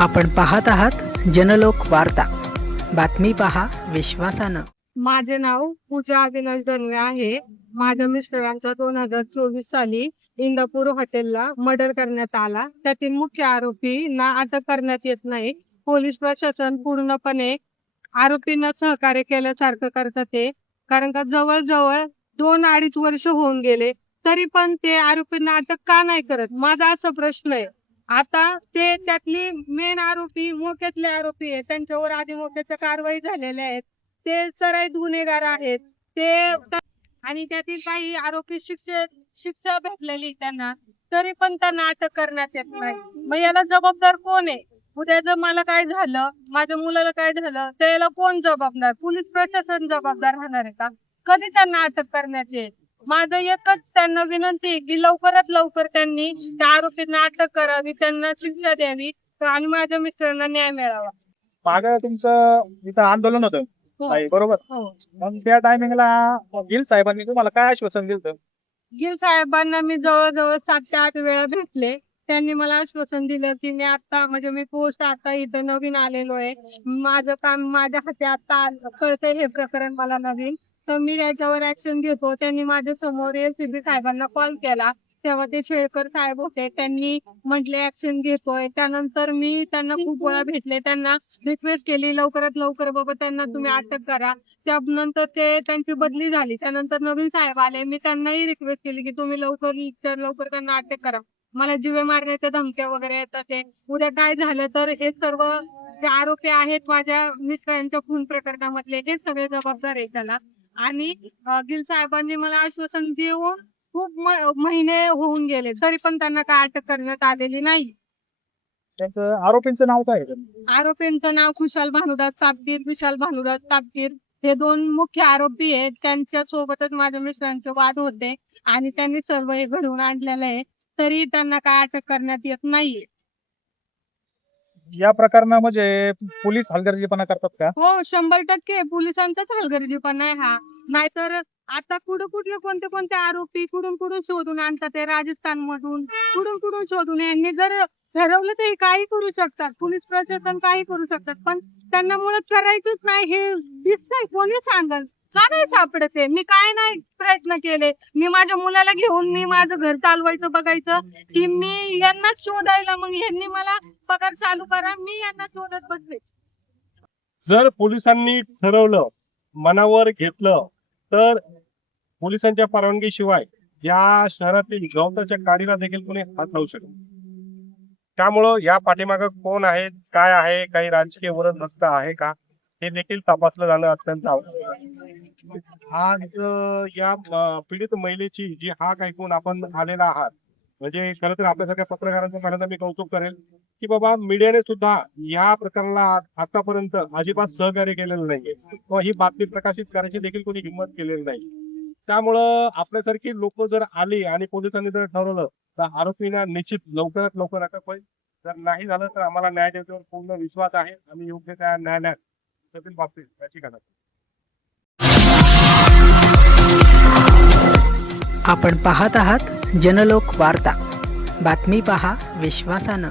आपण पाहत आहात जनलोक वार्ता, बातमी पहा विश्वासानं। माझे नाव पूजा अविनाश धनवे आहे। माझ्या मिस्टरांचा 2024 साली इंदापूर हॉटेलला मर्डर करण्यात आला। त्यातील मुख्य आरोपींना अटक करण्यात येत नाही। पोलीस प्रशासन पूर्णपणे आरोपींना सहकार्य केल्यासारखं करतात ते, कारण का जवळजवळ 2-2.5 वर्ष होऊन गेले तरी पण ते आरोपींना अटक का नाही करत, माझा असा प्रश्न आहे। आता ते त्यातली मेन आरोपी मोक्यातले आरोपी आहे, त्यांच्यावर आधी मोक्याच्या कारवाई झालेल्या आहेत, ते सराईत गुन्हेगार आहेत ते, आणि त्यातील काही आरोपी शिक्षा भेटलेली त्यांना, तरी पण त्यांना अटक करण्यात येत नाही। मग याला जबाबदार कोण आहे? उद्या जर मला काय झालं, माझ्या मुलाला काय झालं, त्याला कोण जबाबदार? पोलीस प्रशासन जबाबदार राहणार आहे का? कधी त्यांना अटक करण्यात येईल? माझं एकच त्यांना विनंती आहे की लवकरात लवकर त्यांनी त्या आरोपींना अटक करावी, त्यांना शिक्षा द्यावी आणि माझ्या मिस्टरांना न्याय मिळावा। मागं तुमचं इथं आंदोलन होतं बरोबर? मग त्या टायमिंगला गिल साहेबांनी तुम्हाला काय आश्वासन दिलं? गिल साहेबांना मी जवळजवळ 7 ते 8 वेळा भेटले। त्यांनी मला आश्वासन दिलं की मी पोस्ट आता इथं नवीन आलेलो आहे, माझं काम माझ्या हाती आता कळतंय हे प्रकरण मला नवीन, तर मी त्याच्यावर ऍक्शन घेतो। त्यांनी माझ्या समोर एसीपी साहेबांना कॉल केला, तेव्हा ते शेळकर साहेब होते, त्यांनी म्हटले ऍक्शन घेतोय। त्यानंतर मी त्यांना खूप वेळा भेटले, त्यांना रिक्वेस्ट केली लवकरात लवकर बाबा त्यांना तुम्ही अटक करा। त्यानंतर त्यांची बदली झाली, त्यानंतर नवीन साहेब आले, मी त्यांनाही रिक्वेस्ट केली की तुम्ही लवकर त्यांना अटक करा। मला जीवे मारण्याच्या धमक्या वगैरे येतात, ते उद्या काय झालं तर हे सर्व जे आरोपी आहेत माझ्या मिस्टरांच्या खून प्रकरणामधले, हे सगळे जबाबदार आहे त्याला। आणि गिल साहेबांनी मला आश्वासन देऊन खूप महिने होऊन गेले तरी पण त्यांना काय अटक करण्यात आलेली नाही। त्यांचं आरोपींचं नाव काय आहे? आरोपींचं नाव खुशाल भानुदास तापकीर, विशाल भानुदास तापकीर, हे 2 मुख्य आरोपी आहेत। त्यांच्या सोबतच माझ्या मिस्टरांचे वाद होते आणि त्यांनी सर्व हे घडवून आणलेलं आहे, तरी त्यांना काय अटक करण्यात येत नाहीये। या प्रकरणामध्ये पोलीस हलगर्जीपणा करतात का? हो, 100% पोलिसांचाच हलगर्जीपणा आहे हा। नाहीतर आता कोणते आरोपी कुठून शोधून आणतात, ते राजस्थान मधून कुठून शोधून, यांनी जर ठरवलं तर काही करू शकतात, पोलीस प्रशासन काही करू शकतात, पण त्यांना मुळात करायचंच नाही हे दिसतंय। कोणी सांगल का नाही सापडते? मी काय नाही प्रयत्न केले, मी माझ्या मुलाला घेऊन मी माझं घर चालवायचं बघायचं की मी यांना शोधायला, मग यांनी मला पगार चालू करा, मी यांना शोधत बसले। जर पोलिसांनी ठरवलं, मनावर घेतलं, तर पोलिसांच्या परवानगीशिवाय या शहरातील गवताच्या काडीला देखील कोणी हात लावू शकत। त्यामुळं या पाठीमागं कोण आहे, काय आहे, काही राजकीय वरदहस्त आहे का, हे देखील तपासलं जाणं अत्यंत आवश्यक आहे। आज या पीडित महिलेची जी हाक ऐकून आपण आलेला आहात, म्हणजे खरं तर आपल्यासारख्या पत्रकारांचं पहिल्यांदा मी कौतुक करेल की बाबा मीडियाने सुद्धा या प्रकरणाला आतापर्यंत अजिबात सहकार्य केलेलं नाहीये किंवा ही बातमी प्रकाशित करायची देखील कोणी हिंमत केलेली नाही। त्यामुळं आपल्यासारखी लोक जर आली आणि पोलिसांनी जर ठरवलं तर आरोपींना निश्चित लवकरात लवकर अटक होईल। जर नाही झालं तर आम्हाला न्यायदेवतेवर पूर्ण विश्वास आहे, आम्ही योग्य त्या न्यायालयात सगळी बाबतीत त्याची गणना करू। आपण पाहत आहात जनलोक वार्ता, बातमी पहा विश्वासानं।